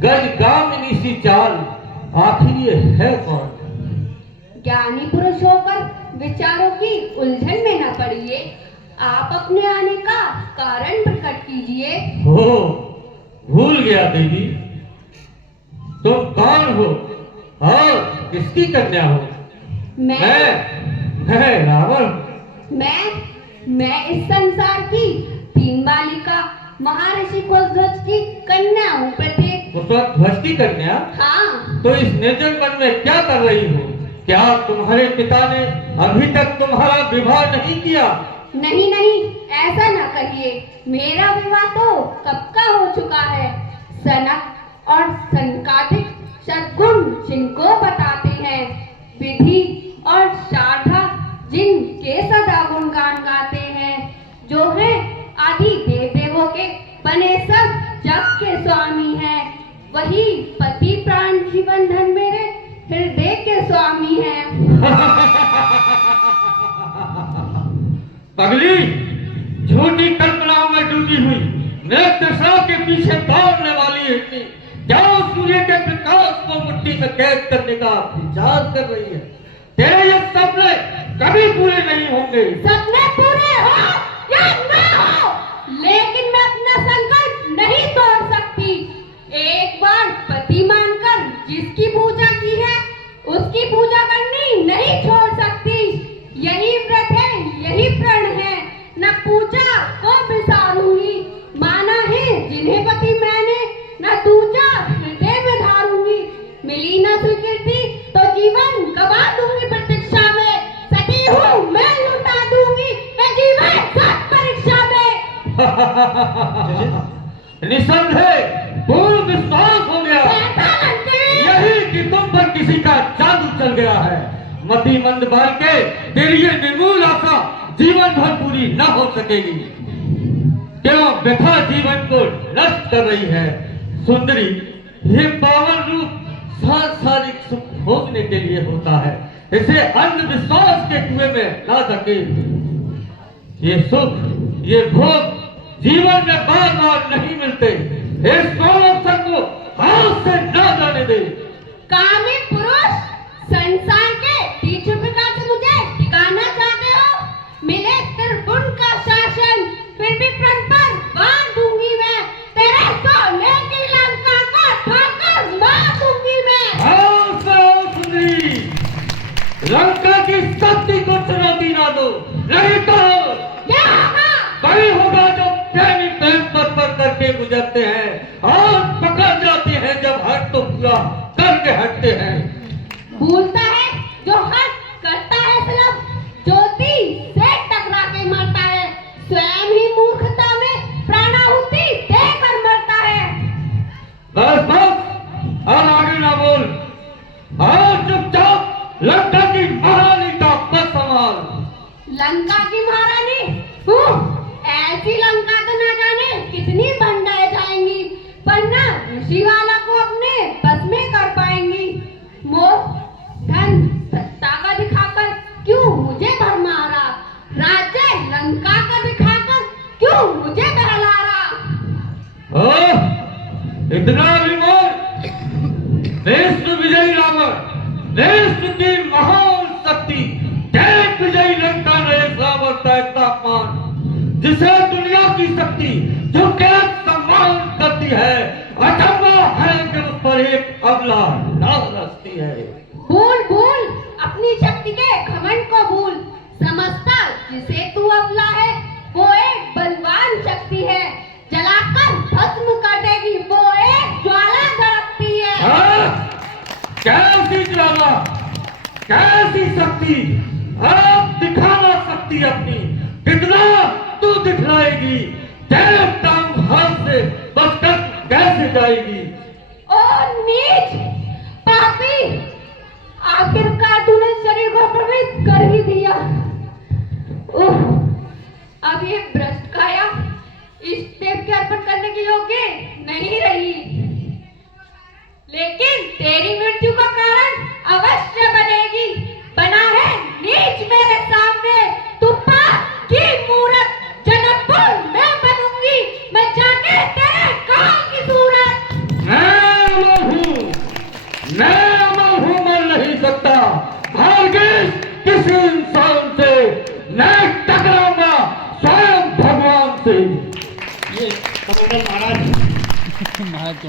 गजगामिनी सी चाल, आखिर ये है कौन? ज्ञानी पुरुष होकर विचारों की उलझन में न पड़िए, आप अपने आने का कारण प्रकट कीजिए। हो, भूल गया देवी, तुम कौन हो और किसकी कन्या हो? मैं रावण। मैं इस संसार की तीन बालिका महर्षि कुलध्वज की कन्या हूँ प्रत्येक। कुलध्वज की कन्या? हाँ। तो इस निर्जन वन में क्या कर रही हो? क्या तुम्हारे पिता ने अभी तक तुम्हारा विवाह नहीं किया? नहीं नहीं, ऐसा ना कहिए, मेरा विवाह तो कब का हो चुका है। सनक और सनकादिक सद्गुण जिनको बताते हैं, विधि और शारदा जिनके सदा गुणगान गाते हैं, जो है आदि देव देवों के बने सब जग के स्वामी हैं, वही पति प्राण जीवन धन मेरे हृदय के स्वामी हैं। पगली, झूठी कल्पनाओं में डूबी हुई नृत्यशाह के पीछे दौड़ने वाली है, क्या सूर्य के प्रकाश को मुट्ठी से कैद करने का विचार कर रही है? तेरे ये सपने कभी पूरे नहीं होंगे। सपने पूरे हो या ना हो, लेकिन मैं अपना संकल्प नहीं तोड़ सकती। एक बार पति मानकर जिसकी पूजा की है, उसकी पूजा करनी नहीं छोड़ सकती। यही व्रत है, यही प्रण है, न पूजा को बिसारूंगी। माना है जिन्हें पति मैंने, न दूजा हृदय में धारूंगी। मिली न स्वीकृति तो जीवन गवा दूंगी प्रतीक्षा में। सती हूँ मैं लुटा दूंगी मैं जीवन सब परीक्षा में। निसंदेह पूर्ण विश्वास हो गया यही कि तुम पर किसी का जादू चल गया है। मति मंद बाल के तेरी ये निर्मूल आशा जीवन भर पूरी न हो सकेगी। क्यों व्यथा जीवन को नष्ट कर रही है? सुंदरी, ये पावन रूप सांसारिक सुख भोगने के लिए होता है, इसे अंधविश्वास के कुएं में ना धकेल। ये सुख, ये भोग जीवन में बार बार नहीं मिलते। इस अवसर को हाथ से न जाने दे। कामी पुरुष, संसार के बीच विकार से मुझे ठिकाना चाहते हो? मिले त्रिगुण का शासन, फिर भी प्रण पर बांध दूंगी मैं। तेरे सोने की लंका को ठोकर मार दूंगी मैं। सुंदरी, लंका की शक्ति को चुनौती ना दो, नहीं तो क्या होगा? वही होगा जो प्रेमी प्रेम पर करके गुजरते हैं और पकड़ जाते हैं जब हट तो पूरा करके हटते हैं। भूलता है जो हट करता है सलब ज्योति से टकरा के मरता है, स्वयं ही मूर्खता में प्राणाहुति देकर मरता है। बस बस, और आगे ना बोल, और चुपचाप लंका की महारानी का पद संभाल। लंका की महारानी हूँ, ऐसी लंका तो न जाने कितनी बंडाए जाएंगी, पर न ऋषिवाला को अपने बस में कर पाएंगी। मोह धन सत्ता का दिखाकर क्यों मुझे भरमारा, राज्य लंका का दिखाकर क्यों मुझे बहलारा। इतना विमोह, विश्व विजयी रावण, विश्व की महान शक्ति, जय विजयी लंका नरेश रावण का तापमान, जिसे दुनिया की शक्ति जो क्या सम्मान करती है, अचंभा है कि उस पर एक अबला नाव रचती है। भूल भूल अपनी शक्ति के घमंड को भूल, समझता जिसे तू अबला है वो एक बलवान शक्ति है, जलाकर भस्म कर देगी वो एक ज्वाला दड़कती है। कैसी ज्वाला, कैसी शक्ति, अब दिखाना शक्ति अपनी, कितना तू दिखलाएगी? टांग हाथ से बचकर कैसे जाएगी? ओ नीच पापी, आखिरकार तूने शरीर को प्रवित कर ही दिया। ओह, अब ये भ्रष्ट काया इस देव के अर्पण करने के योग्य नहीं रही, लेकिन तेरी मृत्यु का कारण अवश्य बनेगी। बना है नीच मेरे सामने, तू पाप की मूरत, जनकपुर मैं बनूंगी, मैं जाके तेरे काल की सूरत। मैं अमर हूं, मर नहीं सकता। हरगिज किसी इंसान से मैं टकराऊंगा स्वयं भगवान से। ये कमांडर महाराज